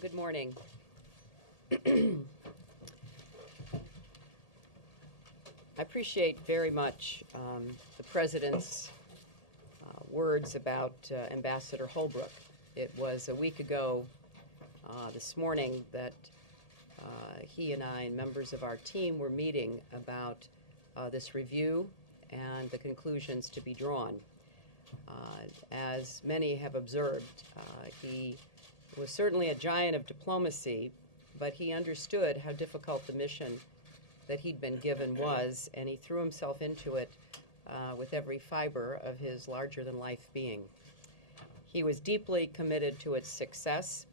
Well, good morning. I appreciate very much the President's words about Ambassador Holbrooke. It was a week ago this morning that he and I and members of our team were meeting about this review and the conclusions to be drawn. As many have observed, he was certainly a giant of diplomacy, but he understood how difficult the mission that he'd been given was, and he threw himself into it with every fiber of his larger-than-life being. He was deeply committed to its success,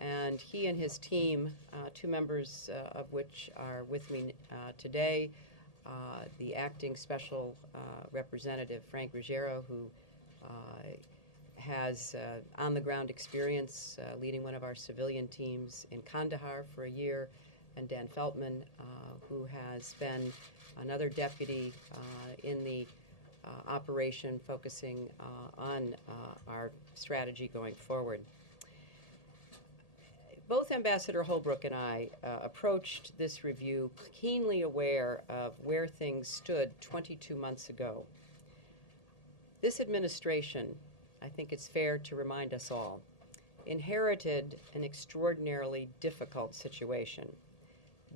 and he and his team, two members of which are with me today, the acting special representative, Frank Ruggiero, who has on-the-ground experience leading one of our civilian teams in Kandahar for a year, and Dan Feltman, who has been another deputy in the operation focusing on our strategy going forward. Both Ambassador Holbrooke and I approached this review keenly aware of where things stood 22 months ago. This administration, I think it's fair to remind us all, inherited an extraordinarily difficult situation.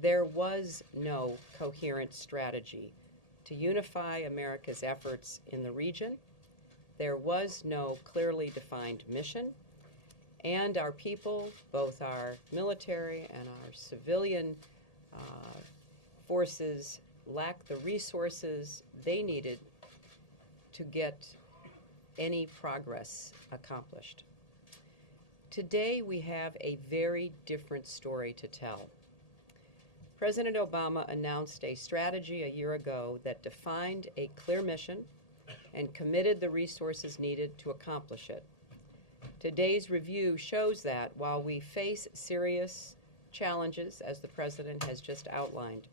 There was no coherent strategy to unify America's efforts in the region. There was no clearly defined mission, and our people, both our military and our civilian forces, lacked the resources they needed to get any progress accomplished. Today, we have a very different story to tell. President Obama announced a strategy a year ago that defined a clear mission and committed the resources needed to accomplish it. Today's review shows that while we face serious challenges, as the President has just outlined,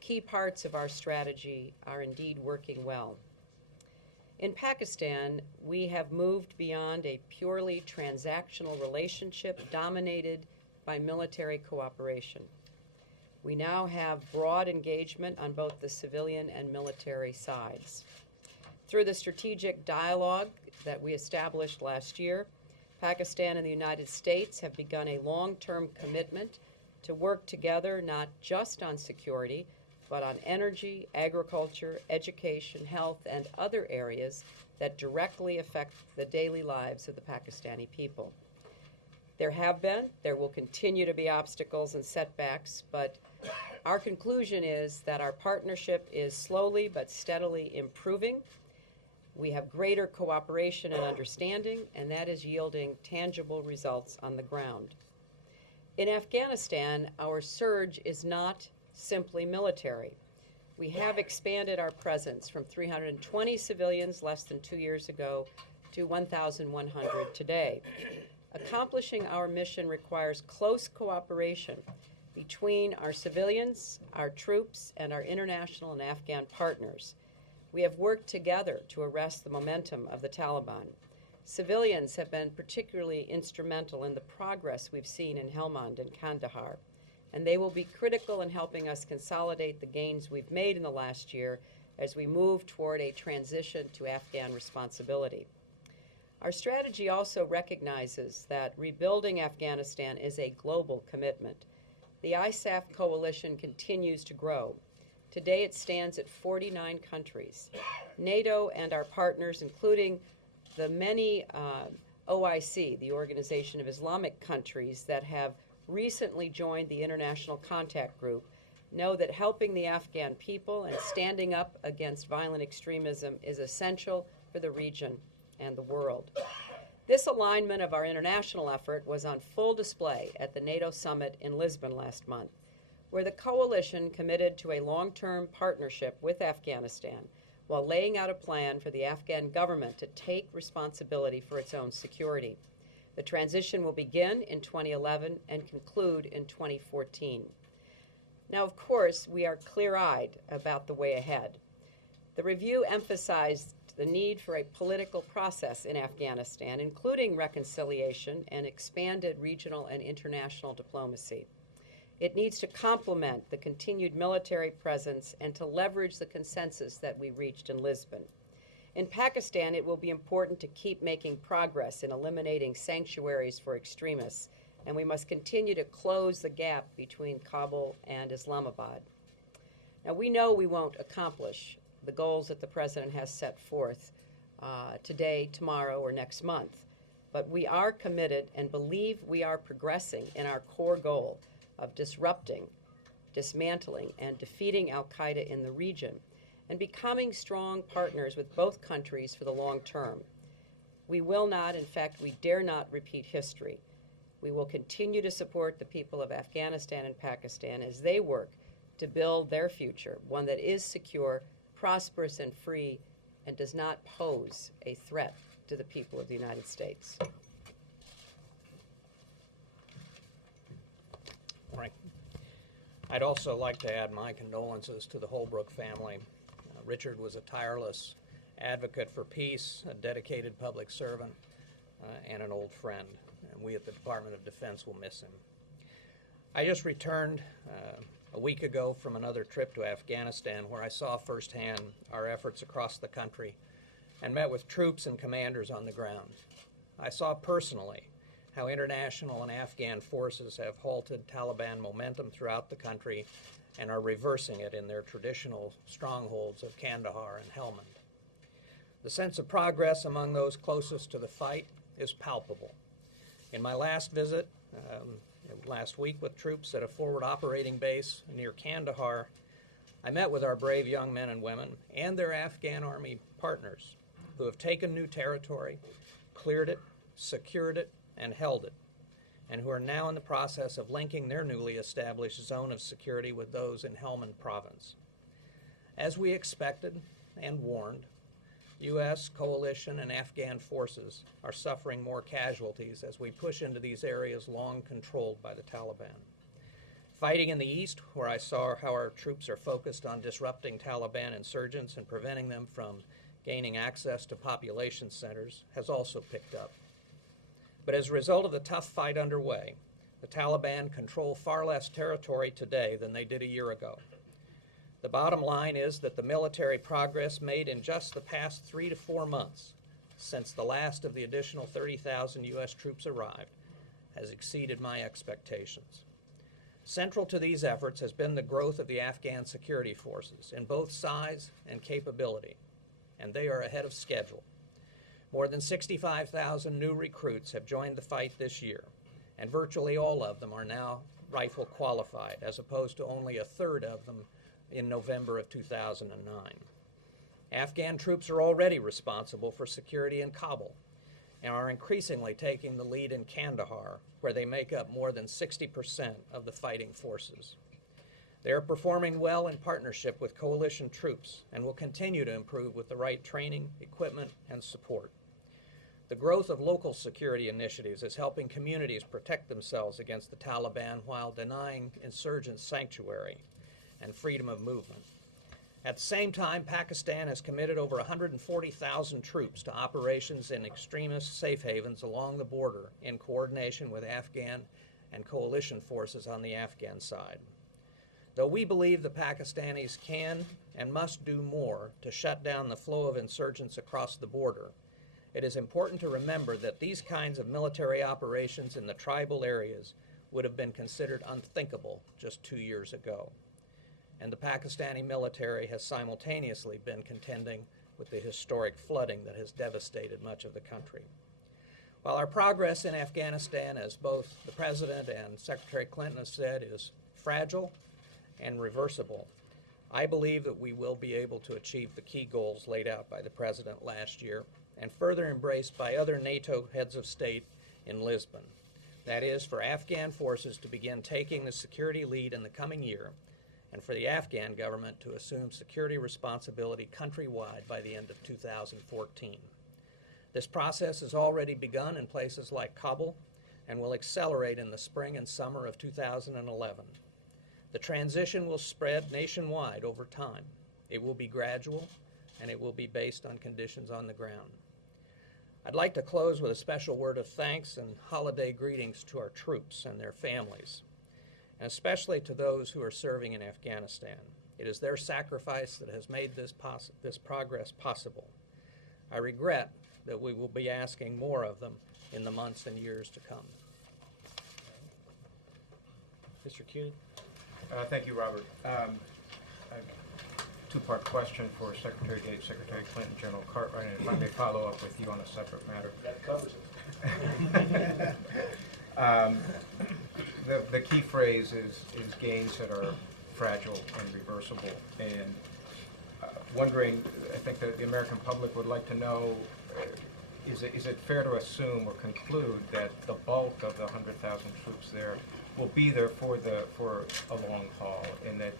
key parts of our strategy are indeed working well. In Pakistan, we have moved beyond a purely transactional relationship dominated by military cooperation. We now have broad engagement on both the civilian and military sides. Through the strategic dialogue that we established last year, Pakistan and the United States have begun a long-term commitment to work together not just on security, but on energy, agriculture, education, health, and other areas that directly affect the daily lives of the Pakistani people. There have been, there will continue to be obstacles and setbacks, but our conclusion is that our partnership is slowly but steadily improving. We have greater cooperation and understanding, and that is yielding tangible results on the ground. In Afghanistan, our surge is not simply military. We have expanded our presence from 320 civilians less than 2 years ago to 1,100 today. Accomplishing our mission requires close cooperation between our civilians, our troops, and our international and Afghan partners. We have worked together to arrest the momentum of the Taliban. Civilians have been particularly instrumental in the progress we've seen in Helmand and Kandahar, and they will be critical in helping us consolidate the gains we've made in the last year as we move toward a transition to Afghan responsibility. Our strategy also recognizes that rebuilding Afghanistan is a global commitment. The ISAF coalition continues to grow. Today it stands at 49 countries. NATO and our partners, including the many OIC, the Organization of Islamic Countries, that have recently joined the International Contact Group, know that helping the Afghan people and standing up against violent extremism is essential for the region and the world. This alignment of our international effort was on full display at the NATO summit in Lisbon last month, where the coalition committed to a long-term partnership with Afghanistan while laying out a plan for the Afghan government to take responsibility for its own security. The transition will begin in 2011 and conclude in 2014. Now, of course, we are clear-eyed about the way ahead. The review emphasized stressed the need for a political process in Afghanistan, including reconciliation and expanded regional and international diplomacy. It needs to complement the continued military presence and to leverage the consensus that we reached in Lisbon. In Pakistan, it will be important to keep making progress in eliminating sanctuaries for extremists, and we must continue to close the gap between Kabul and Islamabad. Now, we know we won't accomplish the goals that the President has set forth today, tomorrow, or next month, but we are committed and believe we are progressing in our core goal of disrupting, dismantling, and defeating al-Qaeda in the region and becoming strong partners with both countries for the long term. We will not, in fact, we dare not repeat history. We will continue to support the people of Afghanistan and Pakistan as they work to build their future, one that is secure, prosperous, and free, and does not pose a threat to the people of the United States. Right. I'd also like to add my condolences to the Holbrook family. Richard was a tireless advocate for peace, a dedicated public servant, and an old friend. And we at the Department of Defense will miss him. I just returned a week ago from another trip to Afghanistan where I saw firsthand our efforts across the country and met with troops and commanders on the ground. I saw personally how international and Afghan forces have halted Taliban momentum throughout the country and are reversing it in their traditional strongholds of Kandahar and Helmand. The sense of progress among those closest to the fight is palpable. In my last visit, last week with troops at a forward operating base near Kandahar, I met with our brave young men and women and their Afghan Army partners who have taken new territory, cleared it, secured it, and held it, and who are now in the process of linking their newly established zone of security with those in Helmand province. As we expected and warned, U.S., coalition, and Afghan forces are suffering more casualties as we push into these areas long controlled by the Taliban. Fighting in the east, where I saw how our troops are focused on disrupting Taliban insurgents and preventing them from gaining access to population centers, has also picked up. But as a result of the tough fight underway, the Taliban control far less territory today than they did a year ago. The bottom line is that the military progress made in just the past 3 to 4 months, since the last of the additional 30,000 U.S. troops arrived, has exceeded my expectations. Central to these efforts has been the growth of the Afghan security forces in both size and capability, and they are ahead of schedule. More than 65,000 new recruits have joined the fight this year, and virtually all of them are now rifle qualified, as opposed to only a third of them in November of 2009. Afghan troops are already responsible for security in Kabul and are increasingly taking the lead in Kandahar, where they make up more than 60% of the fighting forces. They are performing well in partnership with coalition troops and will continue to improve with the right training, equipment, and support. The growth of local security initiatives is helping communities protect themselves against the Taliban while denying insurgents sanctuary and freedom of movement. At the same time, Pakistan has committed over 140,000 troops to operations in extremist safe havens along the border in coordination with Afghan and coalition forces on the Afghan side. Though we believe the Pakistanis can and must do more to shut down the flow of insurgents across the border, it is important to remember that these kinds of military operations in the tribal areas would have been considered unthinkable just 2 years ago. And the Pakistani military has simultaneously been contending with the historic flooding that has devastated much of the country. While our progress in Afghanistan, as both the President and Secretary Clinton have said, is fragile and reversible, I believe that we will be able to achieve the key goals laid out by the President last year and further embraced by other NATO heads of state in Lisbon. That is, for Afghan forces to begin taking the security lead in the coming year, and for the Afghan government to assume security responsibility countrywide by the end of 2014. This process has already begun in places like Kabul and will accelerate in the spring and summer of 2011. The transition will spread nationwide over time. It will be gradual, and it will be based on conditions on the ground. I'd like to close with a special word of thanks and holiday greetings to our troops and their families, and especially to those who are serving in Afghanistan. It is their sacrifice that has made this progress possible. I regret that we will be asking more of them in the months and years to come. Mr. Kuhn? Thank you, Robert. A two-part question for Secretary Gates, Secretary Clinton, General Cartwright, and if I may follow up with you on a separate matter. That covers it. The key phrase is gains that are fragile and reversible. And wondering, I think that the American public would like to know, is it fair to assume or conclude that the bulk of the 100,000 troops there will be there for a long haul, and that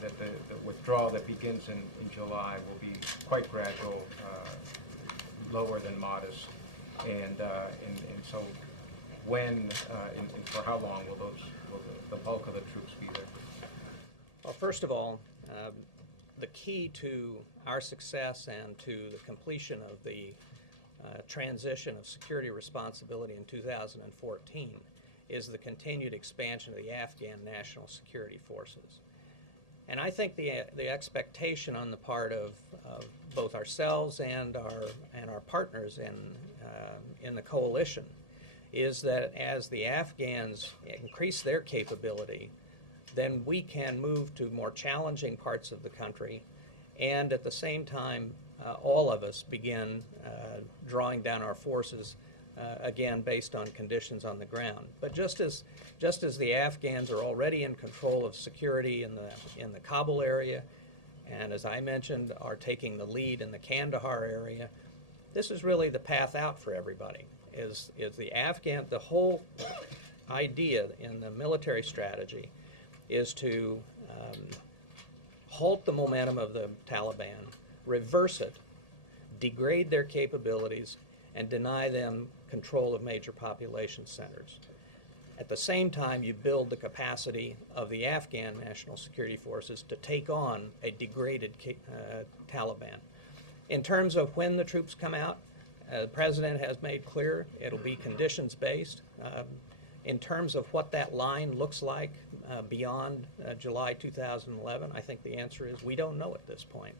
that the withdrawal that begins in July will be quite gradual, lower than modest, and so when and for how long will the bulk of the troops be there? Well, first of all, the key to our success and to the completion of the transition of security responsibility in 2014 is the continued expansion of the Afghan National Security Forces. And I think the expectation on the part of both ourselves and our partners in the coalition is that as the Afghans increase their capability, then we can move to more challenging parts of the country, and at the same time, all of us begin drawing down our forces again based on conditions on the ground. But just as the Afghans are already in control of security in the Kabul area, and as I mentioned, are taking the lead in the Kandahar area, this is really the path out for everybody. Is the whole idea in the military strategy is to halt the momentum of the Taliban, reverse it, degrade their capabilities, and deny them control of major population centers. At the same time, you build the capacity of the Afghan National Security Forces to take on a degraded Taliban. In terms of when the troops come out, the President has made clear it'll be conditions-based. In terms of what that line looks like beyond July 2011, I think the answer is we don't know at this point.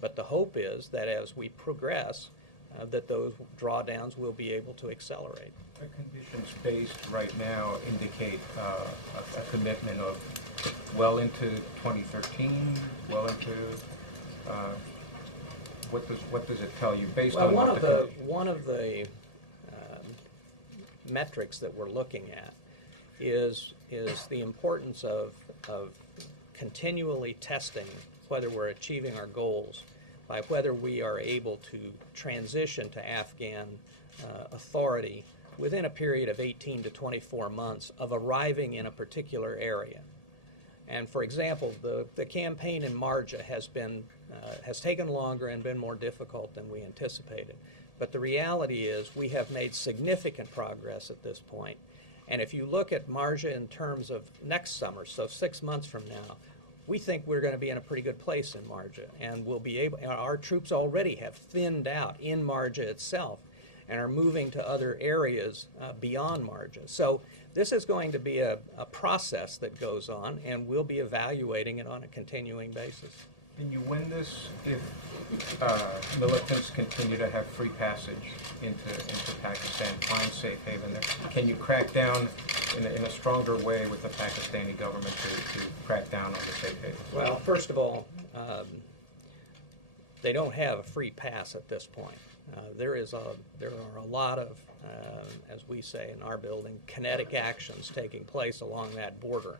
But the hope is that as we progress, that those drawdowns will be able to accelerate. The conditions based right now indicate a commitment of well into 2013, well into what does it tell you based on one of the metrics that we're looking at is the importance of continually testing whether we're achieving our goals by whether we are able to transition to Afghan authority within a period of 18 to 24 months of arriving in a particular area. And for example, the campaign in Marja has taken longer and been more difficult than we anticipated. But the reality is we have made significant progress at this point. And if you look at Marja in terms of next summer, so 6 months from now, we think we're going to be in a pretty good place in Marja, and we'll be able. Our troops already have thinned out in Marja itself, and are moving to other areas beyond Marja. So this is going to be a process that goes on, and we'll be evaluating it on a continuing basis. Can you win this if militants continue to have free passage into Pakistan, find safe haven there? Can you crack down in a stronger way with the Pakistani government to crack down on the safe haven? Well, first of all, they don't have a free pass at this point. There are a lot of, as we say in our building, kinetic actions taking place along that border.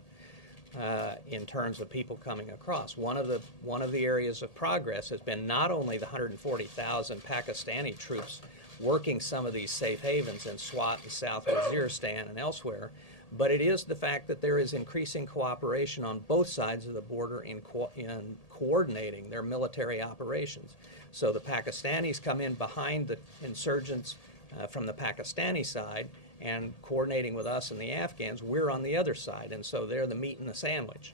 In terms of people coming across. One of the areas of progress has been not only the 140,000 Pakistani troops working some of these safe havens in Swat and South Waziristan and elsewhere, but it is the fact that there is increasing cooperation on both sides of the border in coordinating their military operations. So the Pakistanis come in behind the insurgents from the Pakistani side, and coordinating with us and the Afghans, we're on the other side, and so they're the meat in the sandwich.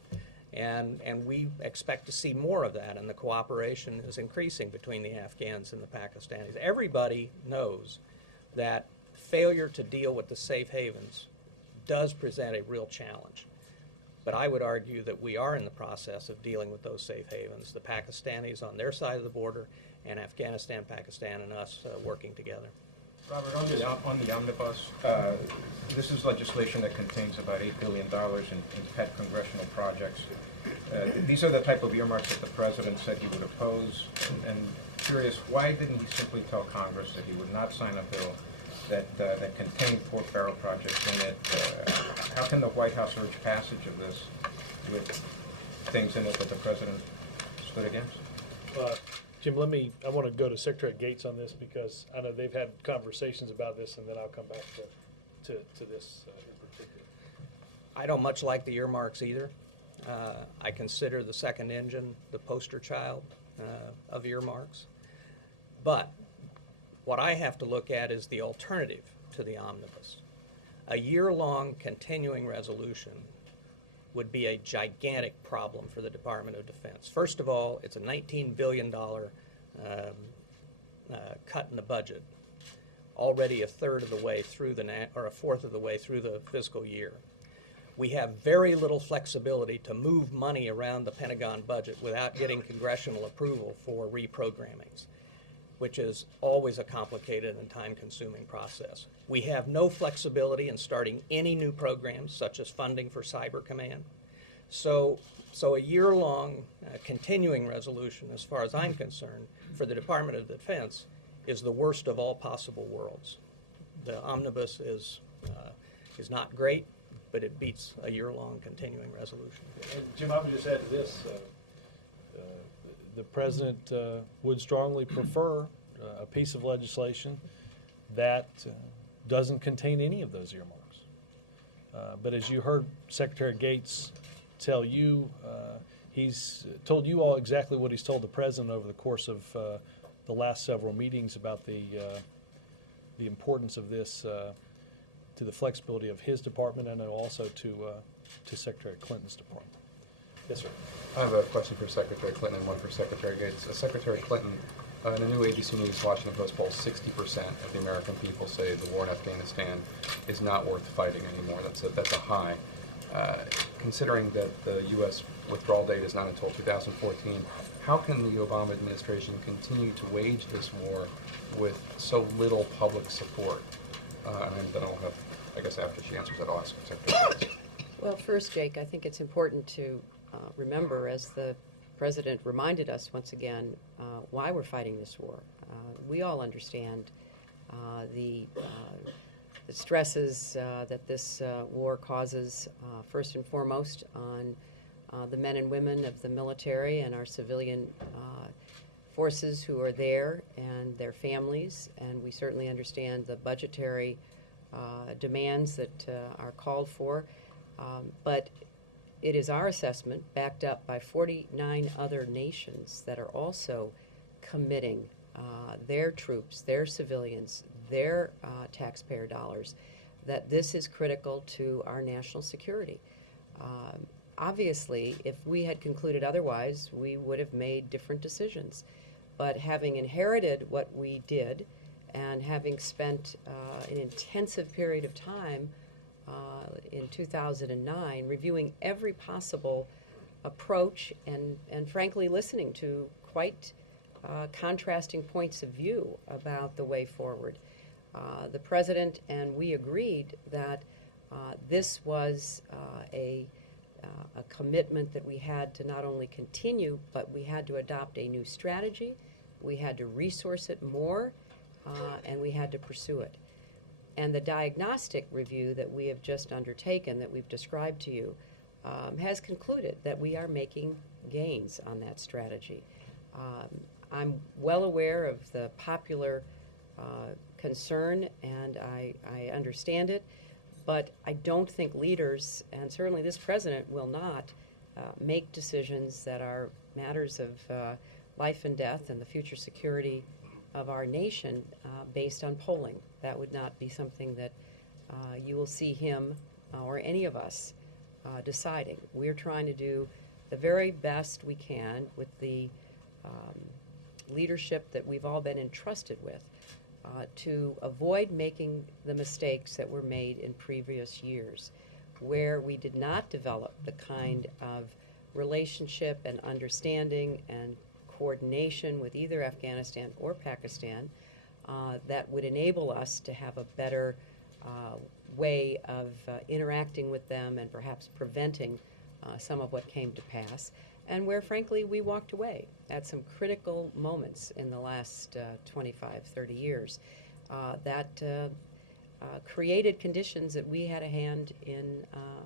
And we expect to see more of that, and the cooperation is increasing between the Afghans and the Pakistanis. Everybody knows that failure to deal with the safe havens does present a real challenge. But I would argue that we are in the process of dealing with those safe havens, the Pakistanis on their side of the border, and Afghanistan, Pakistan, and us working together. Robert, on the omnibus, this is legislation that contains about $8 billion in pet congressional projects. These are the type of earmarks that the president said he would oppose. And curious, why didn't he simply tell Congress that he would not sign a bill that contained pork barrel projects in it? How can the White House urge passage of this with things in it that the president stood against? Jim, I want to go to Secretary Gates on this because I know they've had conversations about this, and then I'll come back to this in particular. I don't much like the earmarks either. I consider the second engine the poster child of earmarks. But what I have to look at is the alternative to the omnibus. A year-long continuing resolution would be a gigantic problem for the Department of Defense. First of all, it's a $19 billion cut in the budget, already a third of the way through or a fourth of the way through the fiscal year. We have very little flexibility to move money around the Pentagon budget without getting congressional approval for reprogrammings, which is always a complicated and time-consuming process. We have no flexibility in starting any new programs, such as funding for Cyber Command. So a year-long continuing resolution, as far as I'm concerned, for the Department of Defense is the worst of all possible worlds. The omnibus is not great, but it beats a year-long continuing resolution. And Jim, I would just add to this. The president would strongly prefer a piece of legislation that doesn't contain any of those earmarks. But as you heard Secretary Gates tell you, he's told you all exactly what he's told the president over the course of the last several meetings about the importance of this to the flexibility of his department and also to Secretary Clinton's department. Yes, sir. I have a question for Secretary Clinton and one for Secretary Gates. Secretary Clinton, in a new ABC News Washington Post poll, 60% of the American people say the war in Afghanistan is not worth fighting anymore. That's a high. Considering that the U.S. withdrawal date is not until 2014, how can the Obama administration continue to wage this war with so little public support? And then I'll have, I guess after she answers that, I'll ask Secretary Gates. Well, first, Jake, I think it's important to remember, as the President reminded us once again, why we're fighting this war. We all understand the stresses that this war causes, first and foremost, on the men and women of the military and our civilian forces who are there and their families, and we certainly understand the budgetary demands that are called for. But it is our assessment, backed up by 49 other nations that are also committing their troops, their civilians, their taxpayer dollars, that this is critical to our national security. Obviously, if we had concluded otherwise, we would have made different decisions. But having inherited what we did and having spent an intensive period of time in 2009 reviewing every possible approach and frankly listening to quite contrasting points of view about the way forward, the President and we agreed that this was a commitment that we had to not only continue, but we had to adopt a new strategy, we had to resource it more, and we had to pursue it. And the diagnostic review that we have just undertaken, that we've described to you, has concluded that we are making gains on that strategy. I'm well aware of the popular concern, and I understand it, but I don't think leaders, and certainly this president will not, make decisions that are matters of life and death and the future security of our nation based on polling. That would not be something that you will see him or any of us deciding. We're trying to do the very best we can with the leadership that we've all been entrusted with to avoid making the mistakes that were made in previous years, where we did not develop the kind of relationship and understanding and coordination with either Afghanistan or Pakistan that would enable us to have a better way of interacting with them and perhaps preventing some of what came to pass, and where, frankly, we walked away at some critical moments in the last 25, 30 years that created conditions that we had a hand in,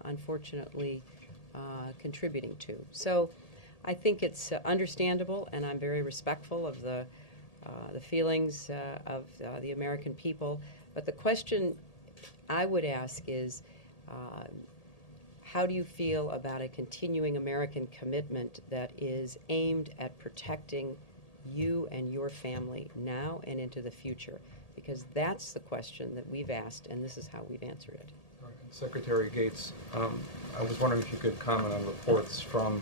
unfortunately, contributing to. So I think it's understandable, and I'm very respectful of the feelings of the American people. But the question I would ask is, how do you feel about a continuing American commitment that is aimed at protecting you and your family now and into the future? Because that's the question that we've asked, and this is how we've answered it. Secretary Gates, I was wondering if you could comment on reports from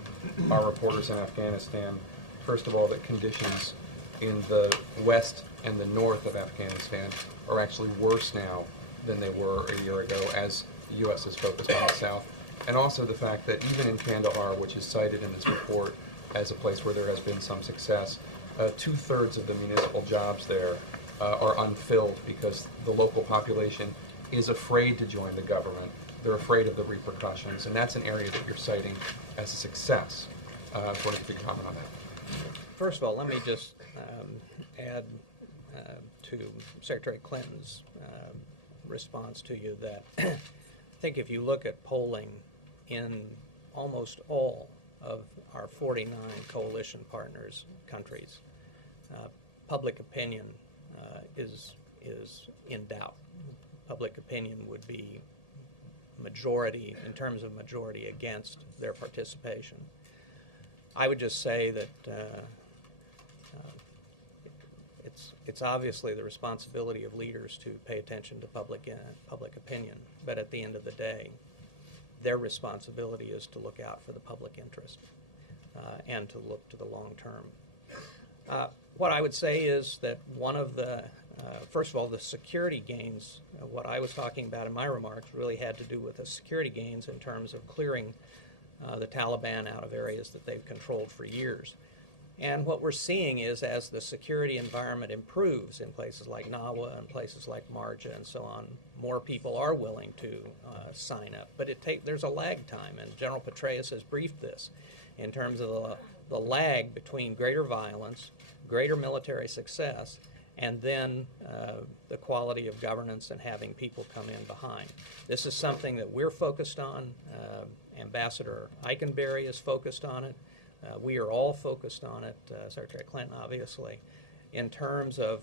our reporters in Afghanistan. First of all, that conditions in the west and the north of Afghanistan are actually worse now than they were a year ago, as the U.S. is focused on the south. And also the fact that even in Kandahar, which is cited in this report as a place where there has been some success, 2/3 of the municipal jobs there are unfilled because the local population is afraid to join the government. They're afraid of the repercussions, and that's an area that you're citing as a success. I was wondering if you could comment on that. First of all, let me just add to Secretary Clinton's response to you that I think if you look at polling in almost all of our 49 coalition partners' countries, public opinion is in doubt. Public opinion would be majority, in terms of majority, against their participation. I would just say that it's obviously the responsibility of leaders to pay attention to public opinion, but at the end of the day, their responsibility is to look out for the public interest and to look to the long term. What I would say is that one of the, first of all, the security gains, what I was talking about in my remarks really had to do with the security gains in terms of clearing the Taliban out of areas that they've controlled for years. And what we're seeing is as the security environment improves in places like Nawa and places like Marja and so on, more people are willing to sign up. But there's a lag time, and General Petraeus has briefed this in terms of the lag between greater violence, greater military success, and then the quality of governance and having people come in behind. This is something that we're focused on. Ambassador Eikenberry is focused on it. We are all focused on it, Secretary Clinton obviously, in terms of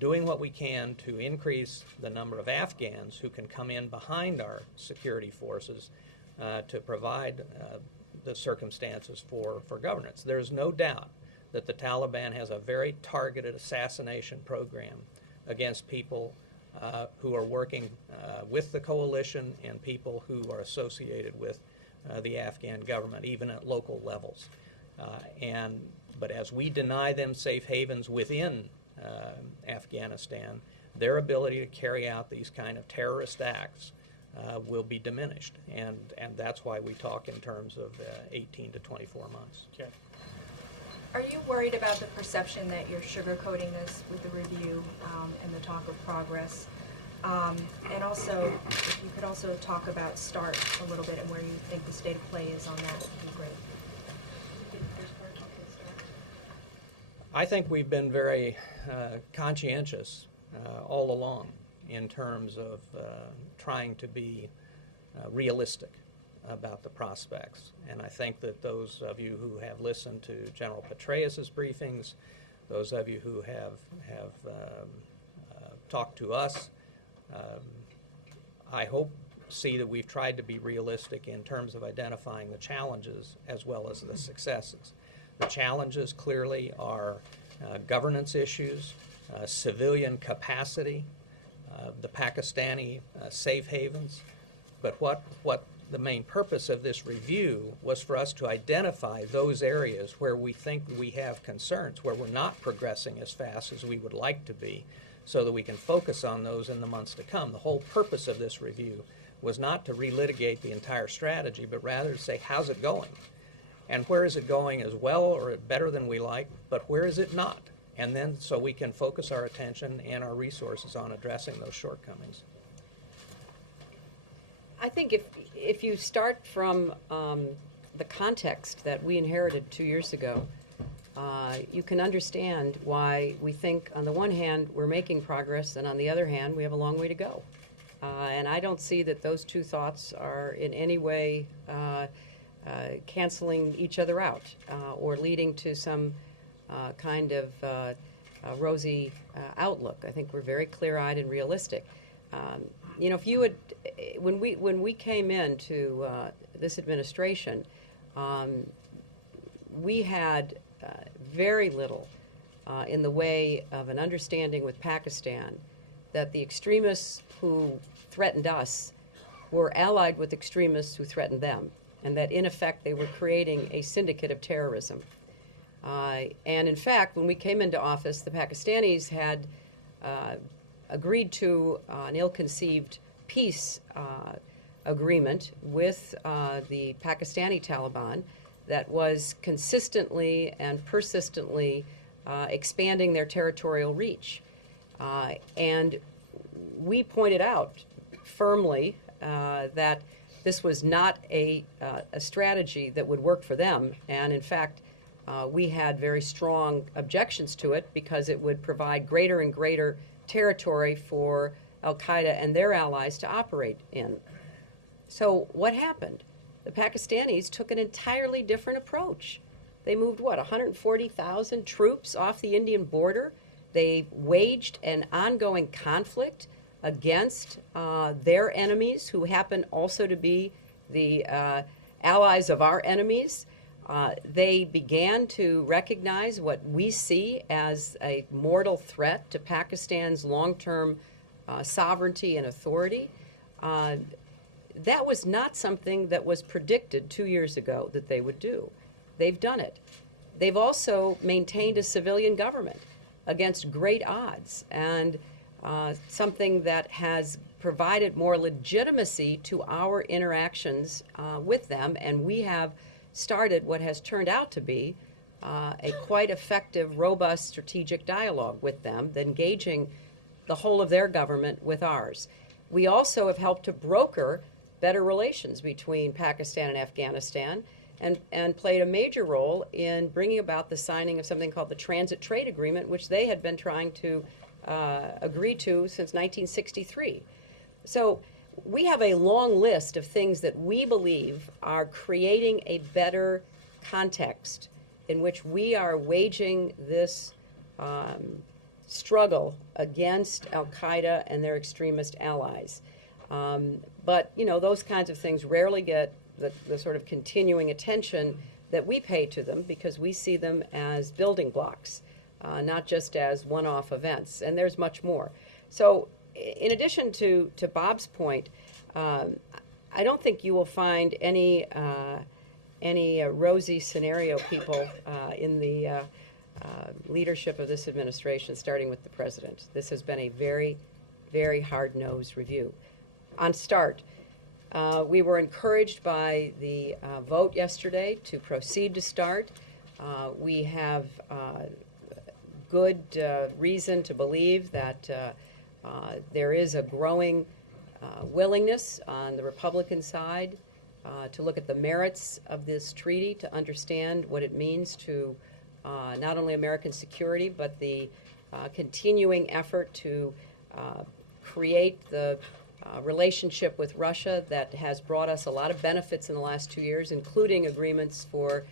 doing what we can to increase the number of Afghans who can come in behind our security forces to provide the circumstances for governance. There's no doubt that the Taliban has a very targeted assassination program against people who are working with the coalition and people who are associated with the Afghan government, even at local levels. But as we deny them safe havens within Afghanistan, their ability to carry out these kind of terrorist acts will be diminished. And that's why we talk in terms of 18 to 24 months. Okay. Are you worried about the perception that you're sugarcoating this with the review and the talk of progress? And also, if you could also talk about START a little bit and where you think the state of play is on that, would be great. I think we've been very conscientious all along in terms of trying to be realistic about the prospects. And I think that those of you who have listened to General Petraeus's briefings, those of you who have talked to us, I hope see that we've tried to be realistic in terms of identifying the challenges as well as the successes. The challenges clearly are governance issues, civilian capacity, the Pakistani safe havens, but what the main purpose of this review was for us to identify those areas where we think we have concerns, where we're not progressing as fast as we would like to be, so that we can focus on those in the months to come. The whole purpose of this review was not to relitigate the entire strategy, but rather to say, how's it going? And where is it going as well or better than we like, but where is it not? And then so we can focus our attention and our resources on addressing those shortcomings. I think if you start from the context that we inherited 2 years ago, you can understand why we think, on the one hand, we're making progress, and on the other hand, we have a long way to go. And I don't see that those two thoughts are in any way canceling each other out or leading to some kind of rosy outlook. I think we're very clear-eyed and realistic. You know, if you would, when we came into this administration, we had very little in the way of an understanding with Pakistan that the extremists who threatened us were allied with extremists who threatened them, and that in effect they were creating a syndicate of terrorism. And in fact, when we came into office, the Pakistanis had agreed to an ill-conceived peace agreement with the Pakistani Taliban that was consistently and persistently expanding their territorial reach. And we pointed out firmly that this was not a strategy that would work for them, and in fact, we had very strong objections to it because it would provide greater and greater territory for al-Qaeda and their allies to operate in. So what happened? The Pakistanis took an entirely different approach. They moved, 140,000 troops off the Indian border. They waged an ongoing conflict against their enemies, who happen also to be the allies of our enemies. They began to recognize what we see as a mortal threat to Pakistan's long-term sovereignty and authority. That was not something that was predicted 2 years ago that they would do. They've done it. They've also maintained a civilian government against great odds, and something that has provided more legitimacy to our interactions with them, and we have started what has turned out to be a quite effective, robust strategic dialogue with them, engaging the whole of their government with ours. We also have helped to broker better relations between Pakistan and Afghanistan, and played a major role in bringing about the signing of something called the Transit Trade Agreement, which they had been trying to agree to since 1963. So we have a long list of things that we believe are creating a better context in which we are waging this struggle against al-Qaeda and their extremist allies. But, you know, those kinds of things rarely get the sort of continuing attention that we pay to them, because we see them as building blocks, not just as one-off events. And there's much more. So in addition to Bob's point, I don't think you will find any rosy scenario people in the leadership of this administration, starting with the president. This has been a very, very hard-nosed review. On START, we were encouraged by the vote yesterday to proceed to START. We have good reason to believe that there is a growing willingness on the Republican side to look at the merits of this treaty, to understand what it means to not only American security, but the continuing effort to create the relationship with Russia that has brought us a lot of benefits in the last 2 years, including agreements for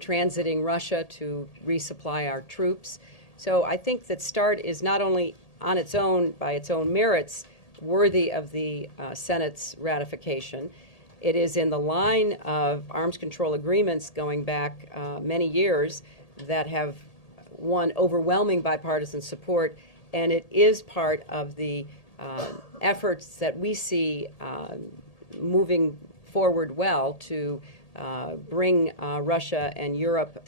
transiting Russia to resupply our troops. So I think that START is not only on its own, by its own merits, worthy of the Senate's ratification. It is in the line of arms control agreements going back many years that have won overwhelming bipartisan support, and it is part of the efforts that we see moving forward well to bring Russia and Europe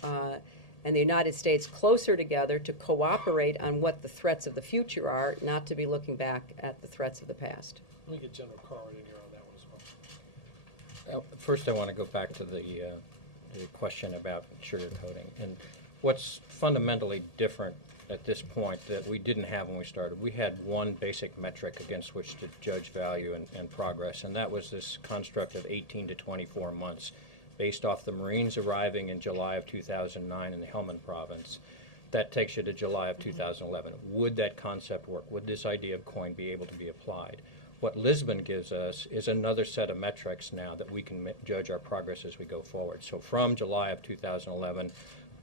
and the United States closer together to cooperate on what the threats of the future are, not to be looking back at the threats of the past. Let me get General Cartwright in here on that one as well. First, I want to go back to the question about sugarcoating. And what's fundamentally different at this point that we didn't have when we started, we had one basic metric against which to judge value and progress, and that was this construct of 18 to 24 months based off the Marines arriving in July of 2009 in the Helmand province. That takes you to July of 2011. Would that concept work? Would this idea of COIN be able to be applied? What Lisbon gives us is another set of metrics now that we can judge our progress as we go forward. So from July of 2011,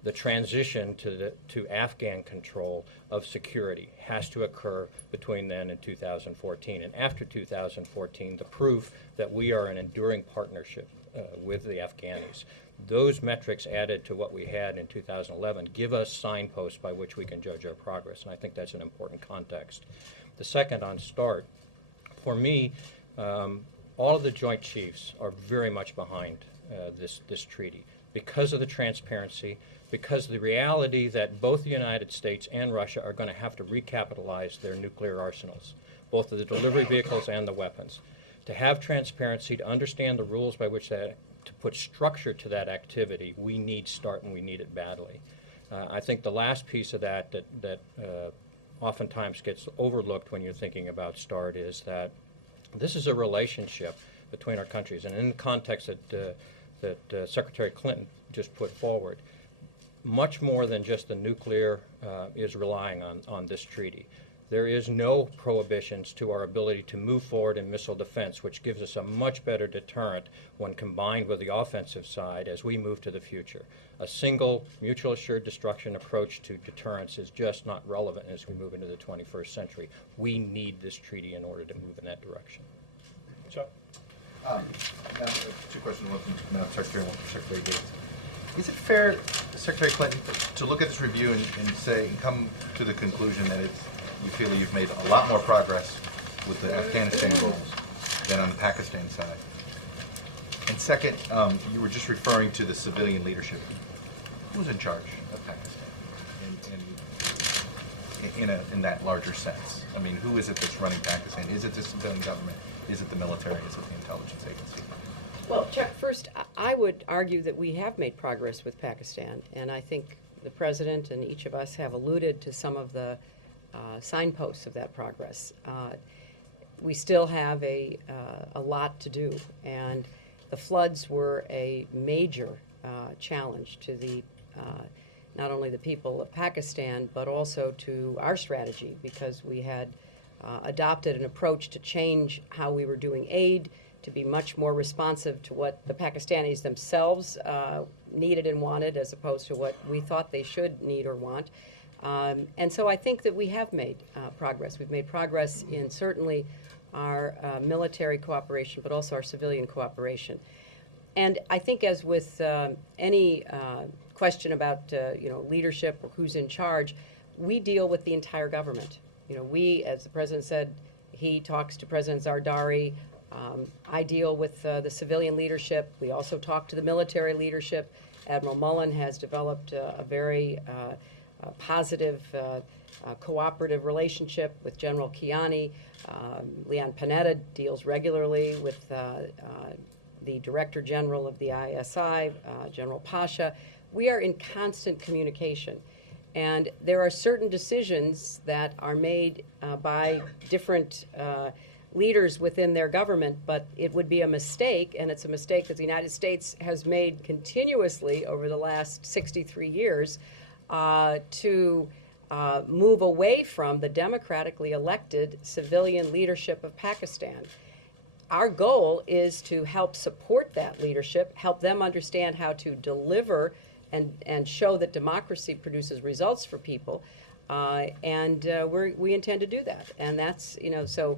the transition to Afghan control of security has to occur between then and 2014. And after 2014, the proof that we are an enduring partnership with the Afghanis. Those metrics added to what we had in 2011 give us signposts by which we can judge our progress, and I think that's an important context. The second on START, for me, all of the Joint Chiefs are very much behind this treaty because of the transparency, because of the reality that both the United States and Russia are going to have to recapitalize their nuclear arsenals, both of the delivery vehicles and the weapons. To have transparency, to understand the rules by which to put structure to that activity, we need START, and we need it badly. I think the last piece of that oftentimes gets overlooked when you're thinking about START is that this is a relationship between our countries, and in the context that Secretary Clinton just put forward, much more than just the nuclear is relying on this treaty. There is no prohibitions to our ability to move forward in missile defense, which gives us a much better deterrent when combined with the offensive side as we move to the future. A single mutual assured destruction approach to deterrence is just not relevant as we move into the 21st century. We need this treaty in order to move in that direction. Chuck? Now, two questions, one from Madam Secretary and one from Secretary Gates. Is it fair, Secretary Clinton, to look at this review and say, and come to the conclusion that you feel you've made a lot more progress with the Afghanistan goals than on the Pakistan side? And second, you were just referring to the civilian leadership. Who's in charge of Pakistan in that larger sense? I mean, who is it that's running Pakistan? Is it the civilian government? Is it the military? Is it the intelligence agency? Well, Chuck, first, I would argue that we have made progress with Pakistan, and I think the President and each of us have alluded to some of the signposts of that progress. We still have a lot to do, and the floods were a major challenge to the not only the people of Pakistan, but also to our strategy, because we had adopted an approach to change how we were doing aid, to be much more responsive to what the Pakistanis themselves needed and wanted, as opposed to what we thought they should need or want. And so I think that we have made progress. We've made progress in certainly our military cooperation, but also our civilian cooperation. And I think, as with any question about leadership or who's in charge, we deal with the entire government. We, as the President said, he talks to President Zardari. I deal with the civilian leadership. We also talk to the military leadership. Admiral Mullen has developed a very positive, cooperative relationship with General Kiani. Leon Panetta deals regularly with the Director General of the ISI, General Pasha. We are in constant communication. And there are certain decisions that are made by different leaders within their government, but it would be a mistake, and it's a mistake that the United States has made continuously over the last 63 years, to move away from the democratically elected civilian leadership of Pakistan. Our goal is to help support that leadership, help them understand how to deliver and show that democracy produces results for people, and we intend to do that. And that's, so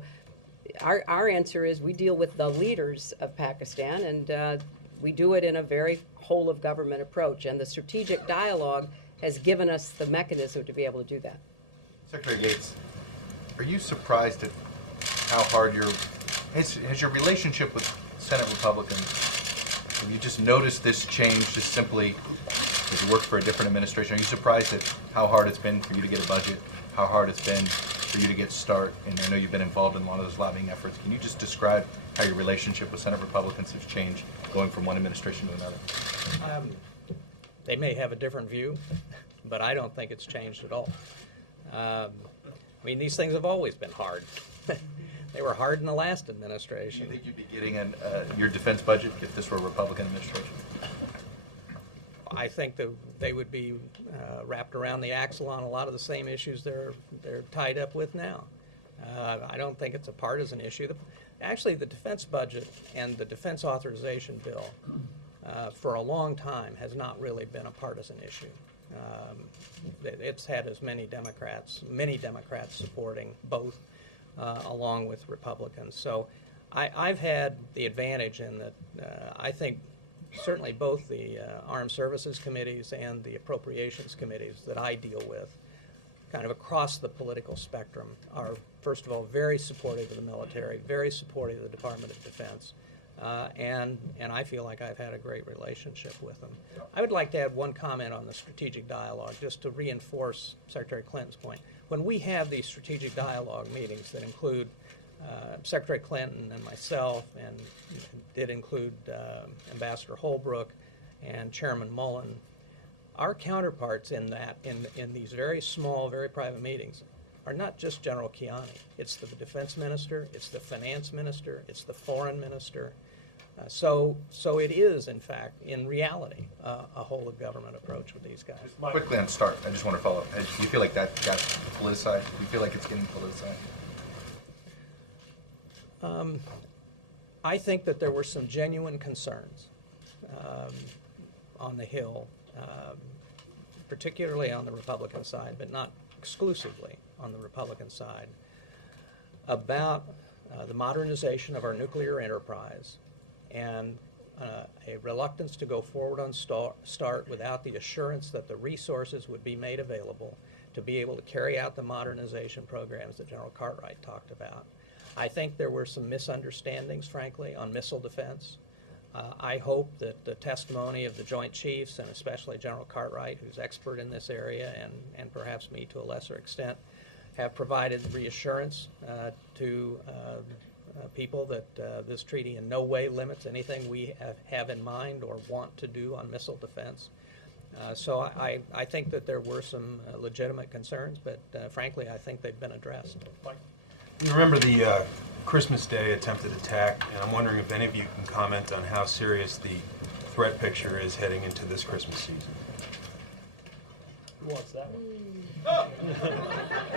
our answer is we deal with the leaders of Pakistan, and we do it in a very whole-of-government approach. And the strategic dialogue has given us the mechanism to be able to do that. Secretary Gates, are you surprised at how hard has your relationship with Senate Republicans, have you just noticed this change just simply because you work for a different administration? Are you surprised at how hard it's been for you to get a budget, how hard it's been for you to get START? And I know you've been involved in a lot of those lobbying efforts. Can you just describe how your relationship with Senate Republicans has changed going from one administration to another? They may have a different view, but I don't think it's changed at all. I mean, these things have always been hard. They were hard in the last Do administration. you think you'd be getting your defense budget if this were a Republican administration? I think that they would be wrapped around the axle on a lot of the same issues they're tied up with now. I don't think it's a partisan issue. Actually, the defense budget and the defense authorization bill for a long time has not really been a partisan issue. It's had as many Democrats supporting both, along with Republicans. So I've had the advantage in that I think certainly both the Armed Services Committees and the Appropriations Committees that I deal with, kind of across the political spectrum, are, first of all, very supportive of the military, very supportive of the Department of Defense, and I feel like I've had a great relationship with them. I would like to add one comment on the strategic dialogue, just to reinforce Secretary Clinton's point. When we have these strategic dialogue meetings that include Secretary Clinton and myself, and did include Ambassador Holbrooke and Chairman Mullen, our counterparts in these very small, very private meetings are not just General Kiani. It's the defense minister, it's the finance minister, it's the foreign minister. So it is, in fact, in reality, a whole of government approach with these guys. Quickly on START, I just want to follow up. Do you feel like that got politicized? Do you feel like it's getting politicized? I think that there were some genuine concerns on the Hill, particularly on the Republican side, but not exclusively on the Republican side, about the modernization of our nuclear enterprise and a reluctance to go forward on START without the assurance that the resources would be made available to be able to carry out the modernization programs that General Cartwright talked about. I think there were some misunderstandings, frankly, on missile defense. I hope that the testimony of the Joint Chiefs, and especially General Cartwright, who's expert in this area, and perhaps me to a lesser extent, have provided reassurance to people that this treaty in no way limits anything we have in mind or want to do on missile defense. So I think that there were some legitimate concerns, but frankly, I think they've been addressed. You remember the Christmas Day attempted attack, and I'm wondering if any of you can comment on how serious the threat picture is heading into this Christmas season. Who wants that one? I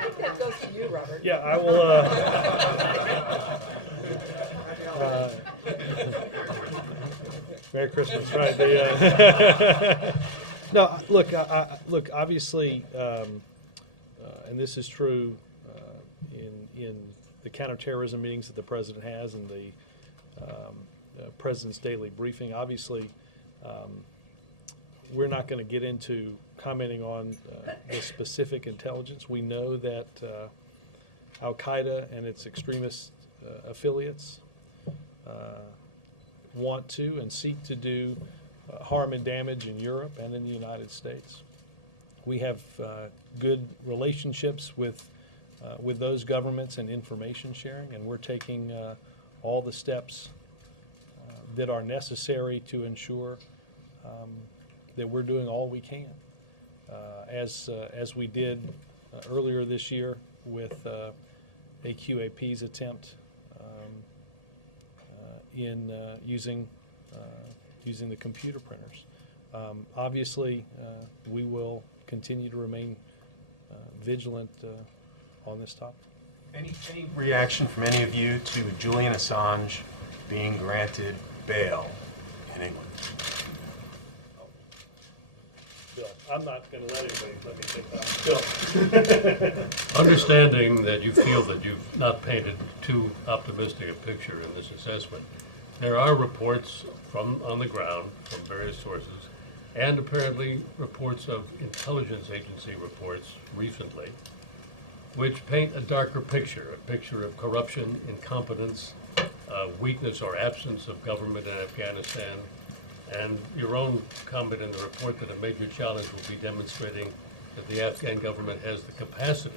think that goes to you, Robert. Yeah, I will. Merry Christmas, right? No, look, look. Obviously, and this is true in the counterterrorism meetings that the president has and the president's daily briefing. Obviously, we're not going to get into commenting on the specific intelligence. We know that Al-Qaeda and its extremist affiliates want to and seek to do harm and damage in Europe and in the United States. We have good relationships with those governments and information sharing, and we're taking all the steps that are necessary to ensure that we're doing all we can, as we did earlier this year with AQAP's attempt in using the computer printers. Obviously, we will continue to remain vigilant on this topic. Any reaction from any of you to Julian Assange being granted bail in England? Bill, I'm not going to let anybody let me take that. Bill. Understanding that you feel that you've not painted too optimistic a picture in this assessment, there are reports from on the ground from various sources, and apparently reports of intelligence agency reports recently, which paint a darker picture, a picture of corruption, incompetence, weakness or absence of government in Afghanistan, and your own comment in the report that a major challenge will be demonstrating that the Afghan government has the capacity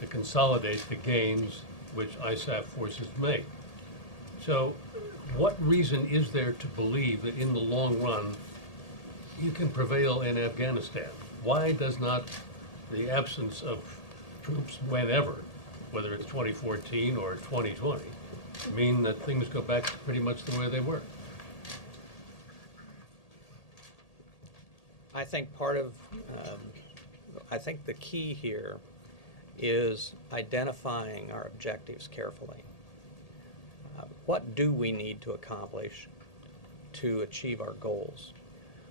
to consolidate the gains which ISAF forces make. So what reason is there to believe that in the long run you can prevail in Afghanistan? Why does not the absence of troops whenever, whether it's 2014 or 2020, mean that things go back to pretty much the way they were? I think I think the key here is identifying our objectives carefully. What do we need to accomplish to achieve our goals?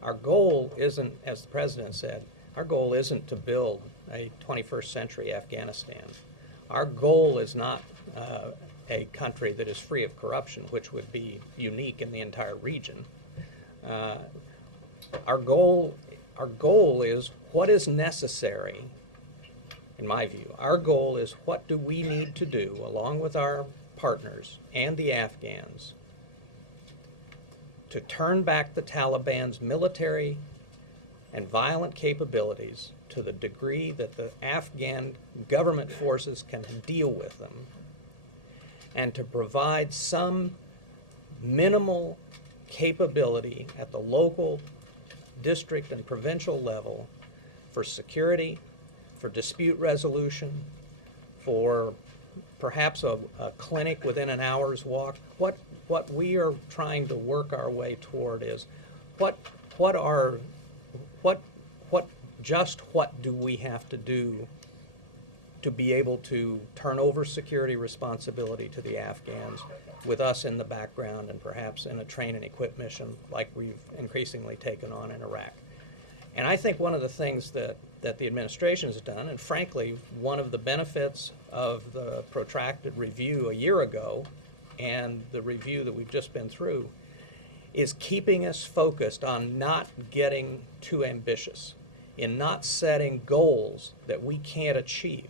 Our goal isn't, as the President said, our goal isn't to build a 21st century Afghanistan. Our goal is not a country that is free of corruption, which would be unique in the entire region. Our goal is what is necessary, in my view. Our goal is what do we need to do, along with our partners and the Afghans, to turn back the Taliban's military and violent capabilities to the degree that the Afghan government forces can deal with them, and to provide some minimal capability at the local, district, and provincial level for security, for dispute resolution, for perhaps a clinic within an hour's walk. What we are trying to work our way toward is what do we have to do to be able to turn over security responsibility to the Afghans, with us in the background and perhaps in a train and equip mission like we've increasingly taken on in Iraq. And I think one of the things that the administration has done, and frankly, one of the benefits of the protracted review a year ago and the review that we've just been through, is keeping us focused on not getting too ambitious, in not setting goals that we can't achieve,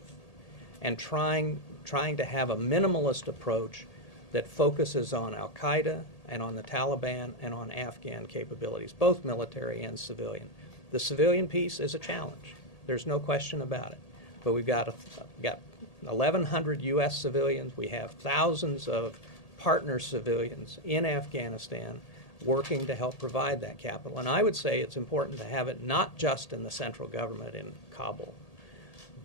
and trying to have a minimalist approach that focuses on Al-Qaeda and on the Taliban and on Afghan capabilities, both military and civilian. The civilian piece is a challenge. There's no question about it. But we've got 1,100 U.S. civilians. We have thousands of partner civilians in Afghanistan working to help provide that capital. And I would say it's important to have it not just in the central government in Kabul,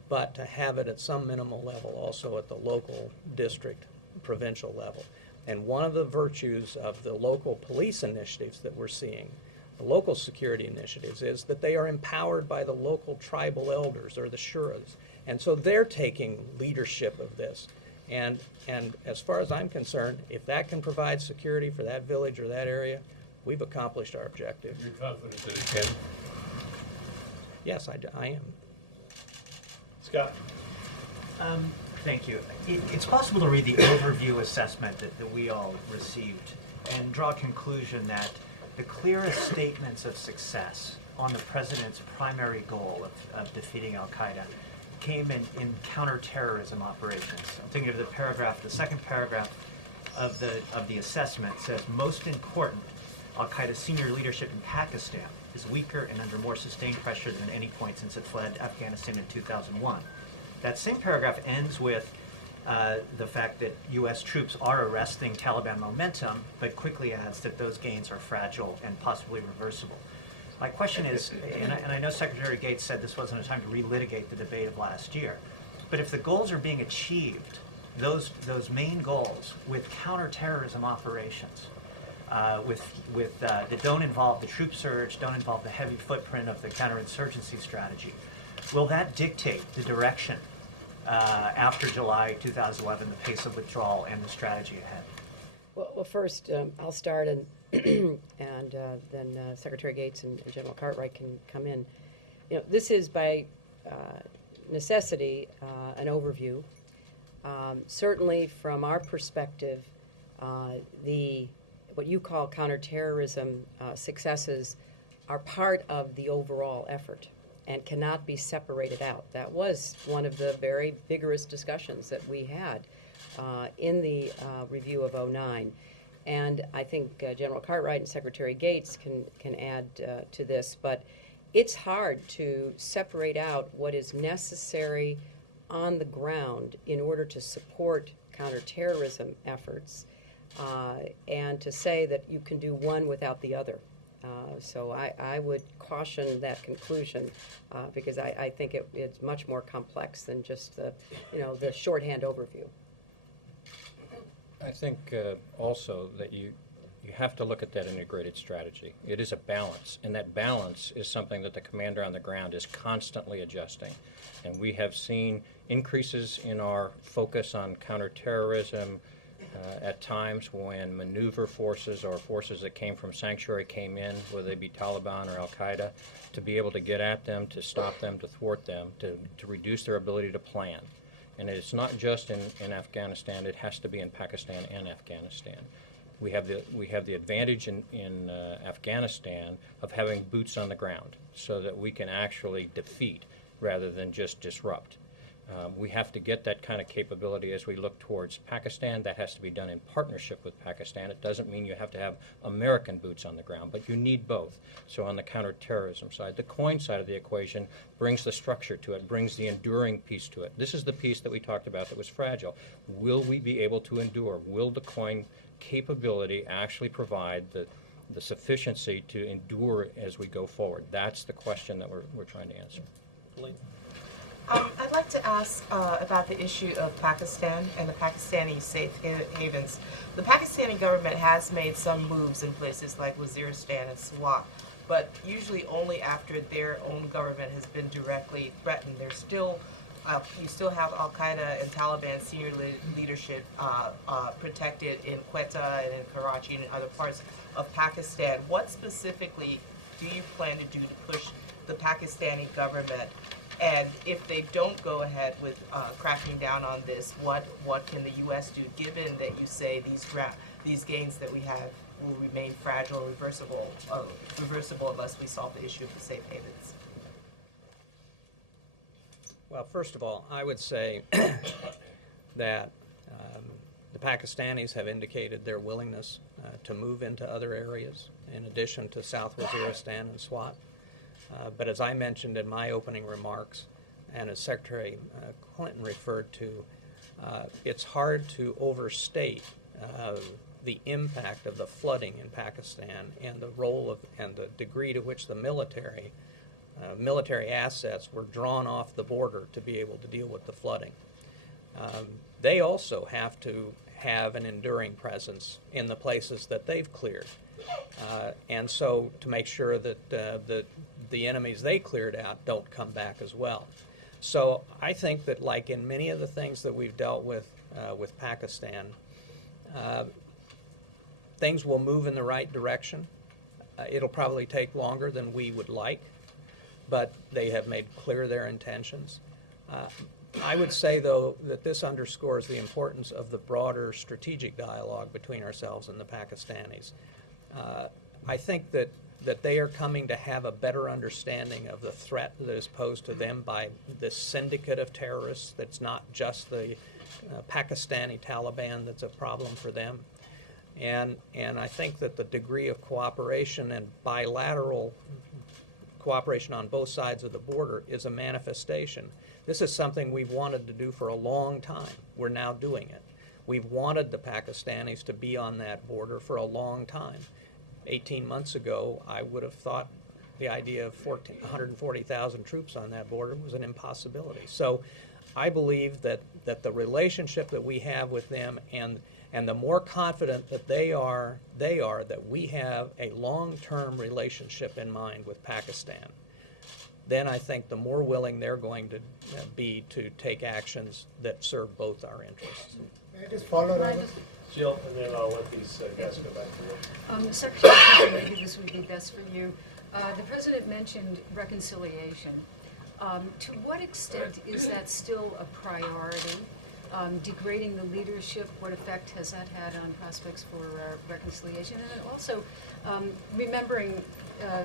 but to have it at some minimal level also at the local, district, provincial level. And one of the virtues of the local police initiatives that we're seeing, the local security initiatives, is that they are empowered by the local tribal elders, or the shuras. And so they're taking leadership of this. And as far as I'm concerned, if that can provide security for that village or that area, we've accomplished our objective. You're confident that it can? Yes, I am. Scott? Thank you. It's possible to read the overview assessment that we all received and draw a conclusion that the clearest statements of success on the President's primary goal of defeating Al-Qaeda came in counterterrorism operations. I'm thinking of the second paragraph of the assessment says, most important, Al-Qaeda's senior leadership in Pakistan is weaker and under more sustained pressure than at any point since it fled Afghanistan in 2001. That same paragraph ends with the fact that U.S. troops are arresting Taliban momentum, but quickly adds that those gains are fragile and possibly reversible. My question is, and I know Secretary Gates said this wasn't a time to relitigate the debate of last year, but if the goals are being achieved, those main goals with counterterrorism operations, that don't involve the troop surge, don't involve the heavy footprint of the counterinsurgency strategy, will that dictate the direction after July 2011, the pace of withdrawal and the strategy ahead? Well, first, I'll start, and then Secretary Gates and General Cartwright can come in. This is by necessity an overview. Certainly, from our perspective, what you call counterterrorism successes are part of the overall effort and cannot be separated out. That was one of the very vigorous discussions that we had in the review of '09. And I think General Cartwright and Secretary Gates can add to this, but it's hard to separate out what is necessary on the ground in order to support counterterrorism efforts and to say that you can do one without the other. So I would caution that conclusion because I think it's much more complex than just the shorthand overview. I think also that you have to look at that integrated strategy. It is a balance, and that balance is something that the commander on the ground is constantly adjusting. And we have seen increases in our focus on counterterrorism at times when maneuver forces or forces that came from sanctuary came in, whether they be Taliban or Al-Qaeda, to be able to get at them, to stop them, to thwart them, to reduce their ability to plan. And it's not just in Afghanistan, it has to be in Pakistan and Afghanistan. We have the advantage in Afghanistan of having boots on the ground so that we can actually defeat rather than just disrupt. We have to get that kind of capability as we look towards Pakistan. That has to be done in partnership with Pakistan. It doesn't mean you have to have American boots on the ground, but you need both. So on the counterterrorism side, the COIN side of the equation brings the structure to it, brings the enduring piece to it. This is the piece that we talked about that was fragile. Will we be able to endure? Will the COIN capability actually provide the sufficiency to endure as we go forward? That's the question that we're trying to answer. I'd like to ask about the issue of Pakistan and the Pakistani safe havens. The Pakistani government has made some moves in places like Waziristan and Swat, but usually only after their own government has been directly threatened. There's still, you still have Al-Qaeda and Taliban senior leadership protected in Quetta and in Karachi and in other parts of Pakistan. What specifically do you plan to do to push the Pakistani government? And if they don't go ahead with cracking down on this, what can the U.S. do, given that you say these gains that we have will remain fragile, reversible unless we solve the issue of the safe havens? Well, first of all, I would say that the Pakistanis have indicated their willingness to move into other areas in addition to South Waziristan and Swat. But as I mentioned in my opening remarks, and as Secretary Clinton referred to, it's hard to overstate the impact of the flooding in Pakistan and the role of and the degree to which the military assets were drawn off the border to be able to deal with the flooding. They also have to have an enduring presence in the places that they've cleared. And so to make sure that the enemies they cleared out don't come back as well. So I think that, like in many of the things that we've dealt with Pakistan, things will move in the right direction. It'll probably take longer than we would like, but they have made clear their intentions. I would say, though, that this underscores the importance of the broader strategic dialogue between ourselves and the Pakistanis. I think that they are coming to have a better understanding of the threat that is posed to them by this syndicate of terrorists that's not just the Pakistani Taliban that's a problem for them. And I think that the degree of cooperation and bilateral cooperation on both sides of the border is a manifestation. This is something we've wanted to do for a long time. We're now doing it. We've wanted the Pakistanis to be on that border for a long time. 18 months ago, I would have thought the idea of 140,000 troops on that border was an impossibility. So I believe that the relationship that we have with them and the more confident that they are that we have a long-term relationship in mind with Pakistan, then I think the more willing they're going to be to take actions that serve both our interests. May I just follow that? Jill, and then I'll let these guys go back to work. Secretary Clinton, maybe this would be best for you. The President mentioned reconciliation. To what extent is that still a priority? Degrading the leadership, what effect has that had on prospects for reconciliation? And then also, remembering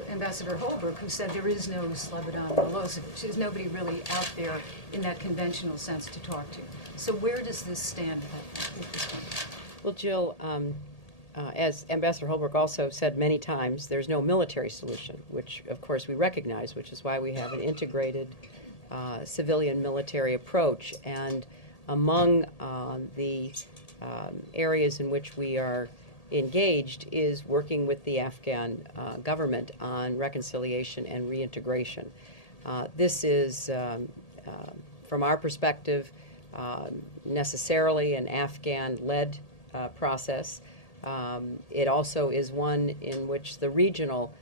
Ambassador Holbrooke, who said there is no Slobodan Milosevic. There's nobody really out there in that conventional sense to talk to. So where does this stand? Well, Jill, as Ambassador Holbrooke also said many times, there's no military solution, which of course we recognize, which is why we have an integrated civilian-military approach. And among the areas in which we are engaged is working with the Afghan government on reconciliation and reintegration. This is, from our perspective, necessarily an Afghan-led process. It also is one in which the regional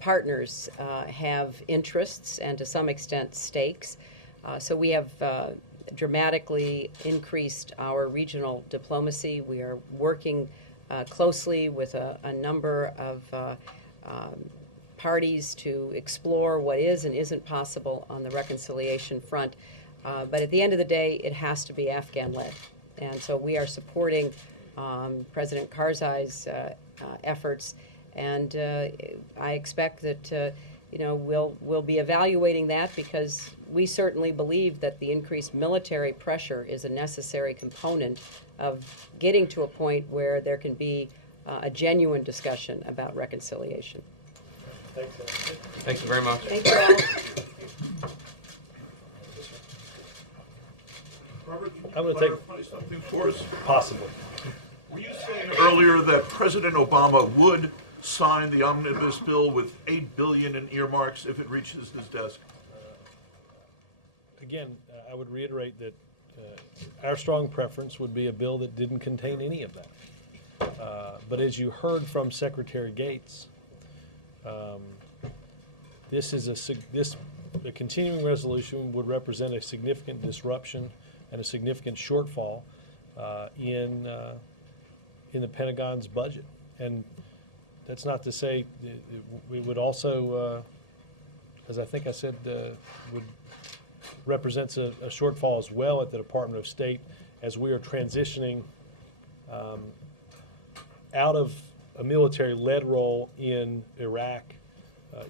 partners have interests and to some extent stakes. So we have dramatically increased our regional diplomacy. We are working closely with a number of parties to explore what is and isn't possible on the reconciliation front. But at the end of the day, it has to be Afghan-led. And so we are supporting President Karzai's efforts, and I expect that we'll be evaluating that, because we certainly believe that the increased military pressure is a necessary component of getting to a point where there can be a genuine discussion about reconciliation. Thanks, Thank you very much. Thank you all. Robert, can I'm you gonna clarify something for us? Possibly. Were you saying earlier that President Obama would sign the omnibus bill with $8 billion in earmarks if it reaches his desk? Again, I would reiterate that our strong preference would be a bill that didn't contain any of that. But as you heard from Secretary Gates, the continuing resolution would represent a significant disruption and a significant shortfall in the Pentagon's budget. And that's not to say we would also, as I think I said, would represents a shortfall as well at the Department of State as we are transitioning out of a military-led role in Iraq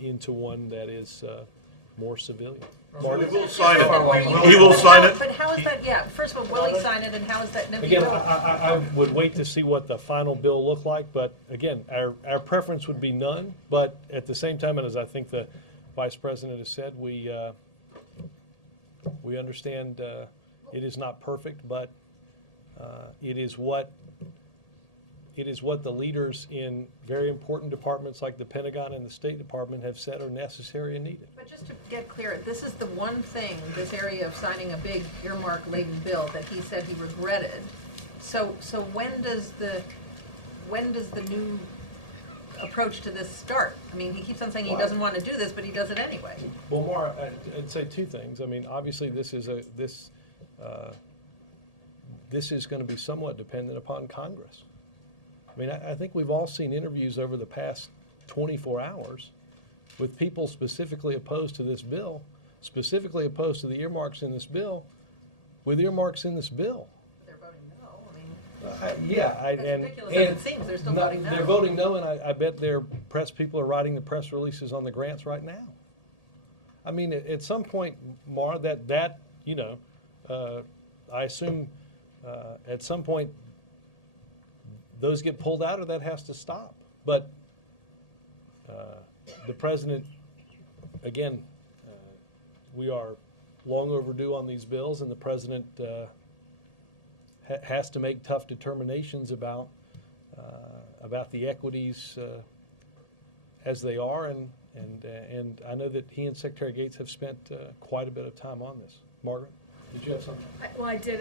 into one that is more civilian. He will sign it. He will sign it. But how is that, yeah, first of all, will he sign it, and how is that never Again, I would wait to see what the final bill looked like, but again, our preference would be none, but at the same time, and as I think the Vice President has said, we understand it is not perfect, but it is what the leaders in very important departments like the Pentagon and the State Department have said are necessary and needed. But just to get clear, this is the one thing, this area of signing a big earmark-laden bill that he said he regretted. So when does the new approach to this start? I mean, he keeps on saying he doesn't want to do this, but he does it anyway. Well, Maura, I'd say two things. I mean, obviously, this is going to be somewhat dependent upon Congress. I mean, I think we've all seen interviews over the past 24 hours with people specifically opposed to this bill, specifically opposed to the earmarks in this bill, with earmarks in this bill. They're voting no. I mean, As ridiculous as it seems, they're still voting no. They're voting no, and I bet their press people are writing the press releases on the grants right now. I mean, at some point, Maura, I assume at some point those get pulled out, or that has to stop. But the president, again, we are long overdue on these bills, and the president has to make tough determinations about the equities as they are, and I know that he and Secretary Gates have spent quite a bit of time on this. Margaret, did you have something? Well, I did.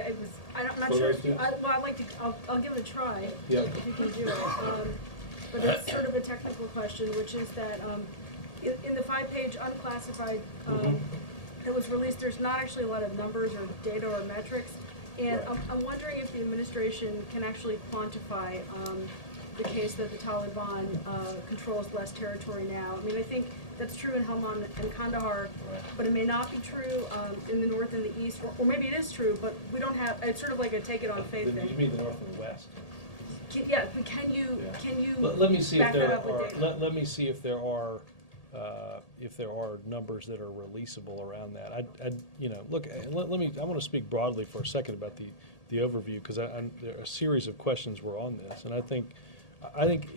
I'm not sure. I'd like to. I'll give it a try. Yeah. If you can do it. But it's sort of a technical question, which is that in the 5-page unclassified that was released, there's not actually a lot of numbers or data or metrics, and I'm wondering if the administration can actually quantify the case that the Taliban controls less territory now. I mean, I think that's true in Helmand and Kandahar, but it may not be true in the north and the east, or maybe it is true, but we don't have. It's sort of like a take it on faith thing. You mean the north and the west? Can you Let me see if back there that up with are. data? Let me see if there are if there are numbers that are releasable around that. Look, I want to speak broadly for a second about the overview, because there are a series of questions were on this, and I think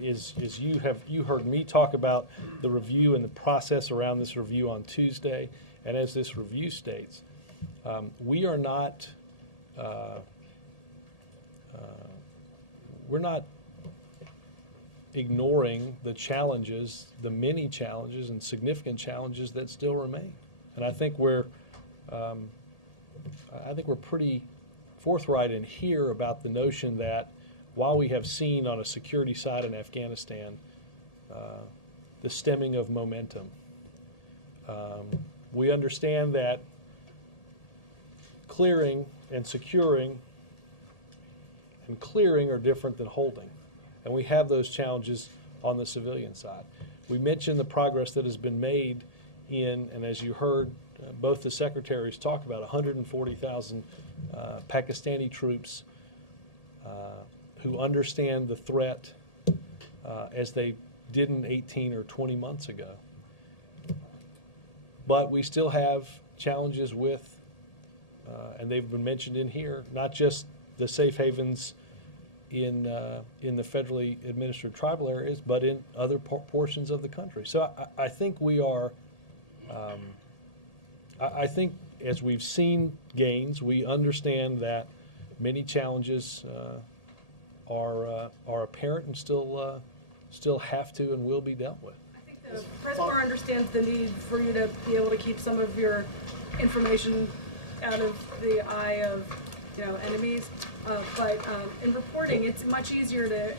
is you heard me talk about the review and the process around this review on Tuesday, and as this review states, we are not we're not ignoring the challenges, the many challenges and significant challenges that still remain. And I think we're pretty forthright in here about the notion that while we have seen on a security side in Afghanistan the stemming of momentum, we understand that clearing and securing and clearing are different than holding. And we have those challenges on the civilian side. We mentioned the progress that has been made in, and as you heard both the secretaries talk about, 140,000 Pakistani troops who understand the threat as they didn't 18 or 20 months ago. But we still have challenges with, and they've been mentioned in here, not just the safe havens in the federally administered tribal areas, but in other portions of the country. So I think we are, I think as we've seen gains, we understand that many challenges are apparent and still have to and will be dealt with. I think the press bar understands the need for you to be able to keep some of your information out of the eye of enemies, but in reporting, it's much easier to.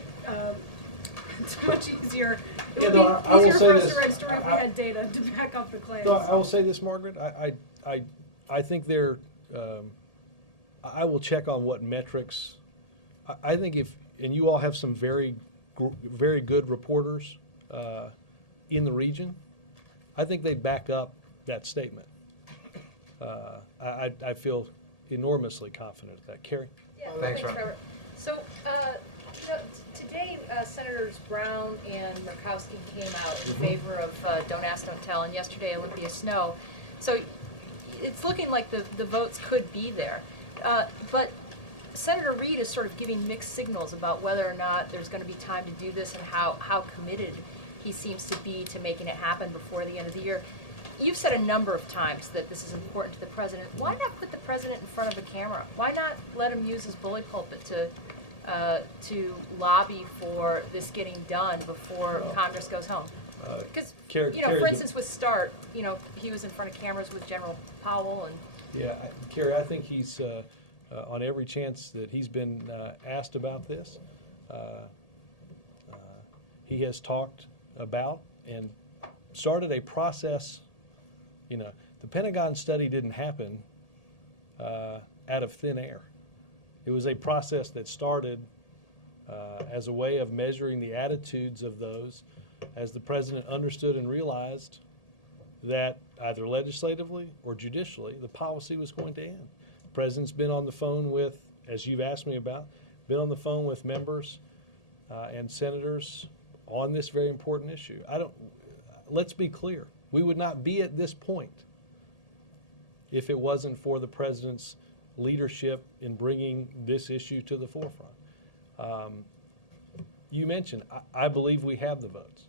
It's much easier. It would be easier for us to write a story if we had data to back up the claims. No, I will say this, Margaret. I think there. I will check on what metrics. I think and you all have some very good reporters in the region. I think they back up that statement. I feel enormously confident of that. Carrie? Yeah, Thanks, Robert. So, today, Senators Brown and Murkowski came out in favor of Don't Ask, Don't Tell, and yesterday Olympia Snowe. So it's looking like the votes could be there. But Senator Reid is sort of giving mixed signals about whether or not there's going to be time to do this and how committed he seems to be to making it happen before the end of the year. You've said a number of times that this is important to the president. Why not put the president in front of a camera? Why not let him use his bully pulpit to lobby for this getting done before Congress goes home? Because, for instance, with START, he was in front of cameras with General Powell and. Yeah, Carrie, I think he's on every chance that he's been asked about this. He has talked about and started a process. The Pentagon study didn't happen out of thin air. It was a process that started as a way of measuring the attitudes of those as the president understood and realized that either legislatively or judicially, the policy was going to end. The president's been on the phone with, as you've asked me about, been on the phone with members and senators on this very important issue. Let's be clear. We would not be at this point if it wasn't for the president's leadership in bringing this issue to the forefront. You mentioned, I believe we have the votes.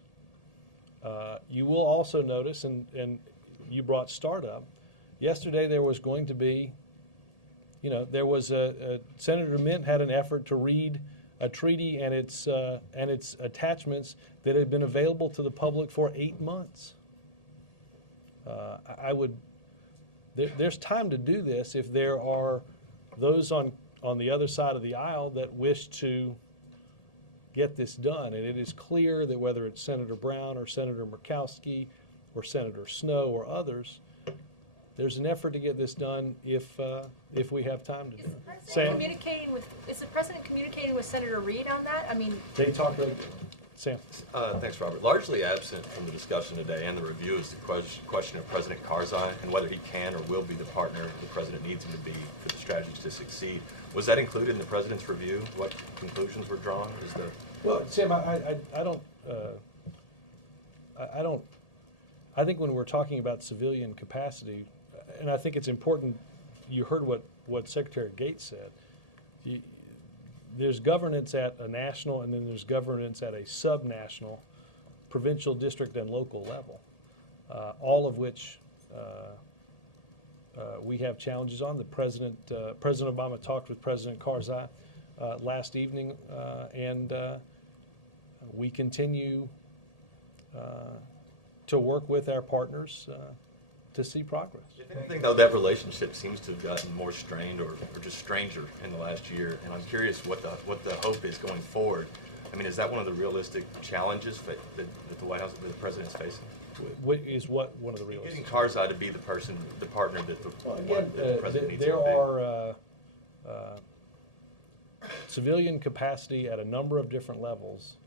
You will also notice, and you brought START up, yesterday there was going to be, there was Senator Mint had an effort to read a treaty and its attachments that had been available to the public for 8 months. There's time to do this if there are those on the other side of the aisle that wish to get this done. And it is clear that whether it's Senator Brown or Senator Murkowski or Senator Snowe or others, there's an effort to get this done if we have time to do it. Sam? Is the president communicating with Senator Reid on that? I mean, They talk regularly. Sam? Thanks, Robert. Largely absent from the discussion today and the review is the question of President Karzai and whether he can or will be the partner the president needs him to be for the strategies to succeed. Was that included in the president's review? What conclusions were drawn? Well, Sam, I don't I think when we're talking about civilian capacity, and I think it's important, you heard what Secretary Gates said. There's governance at a national, and then there's governance at a subnational, provincial, district, and local level, all of which we have challenges on. President Obama talked with President Karzai last evening, and we continue to work with our partners to see progress. I think, though, that relationship seems to have gotten more strained or just stranger in the last year, and I'm curious what the hope is going forward. I mean, is that one of the realistic challenges that the White House, that the president's facing? What is one of the realistic? Getting Karzai to be the partner that the president needs to be. There are civilian capacity at a number of different levels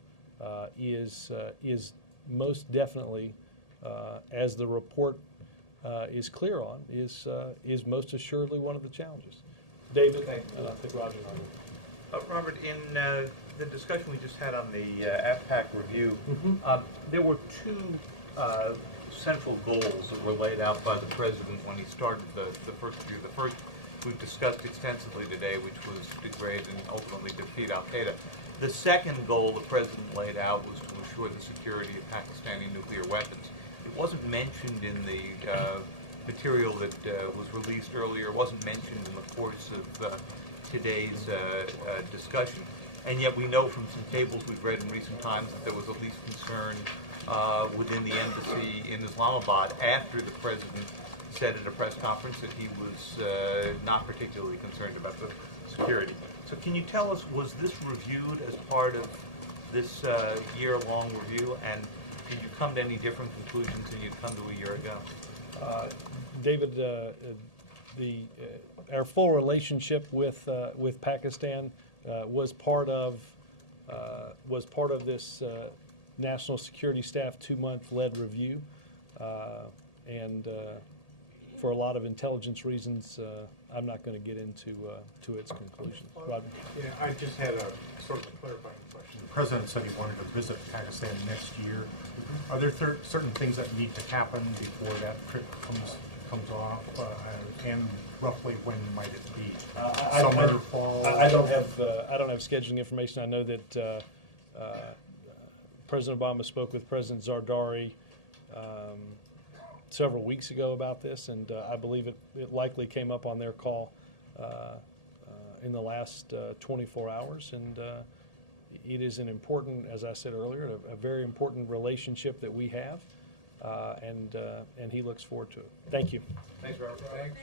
is most definitely, as the report is clear on, is most assuredly one of the challenges. David, and I think Roger and I will. Robert, in the discussion we just had on the AFPAC review, there were two central goals that were laid out by the president when he started the first review. The first we've discussed extensively today, which was degrade and ultimately defeat al-Qaeda. The second goal the president laid out was to ensure the security of Pakistani nuclear weapons. It wasn't mentioned in the material that was released earlier. It wasn't mentioned in the course of today's discussion. And yet we know from some tables we've read in recent times that there was at least concern within the embassy in Islamabad after the president said at a press conference that he was not particularly concerned about the security. So can you tell us, was this reviewed as part of this year-long review, and did you come to any different conclusions than you'd come to a year ago? David, our full relationship with Pakistan was part of this National Security Staff 2-month lead review, and for a lot of intelligence reasons, I'm not going to get into to its conclusions. Rodney? Yeah, I just had a sort of a clarifying question. The president said he wanted to visit Pakistan next year. Are there certain things that need to happen before that trip comes off, and roughly when might it be? Summer, fall? I don't have scheduling information. I know that President Obama spoke with President Zardari several weeks ago about this, and I believe it likely came up on their call in the last 24 hours. And it is an important, as I said earlier, a very important relationship that we have, and he looks forward to it. Thank you. Thanks, Robert. Thanks.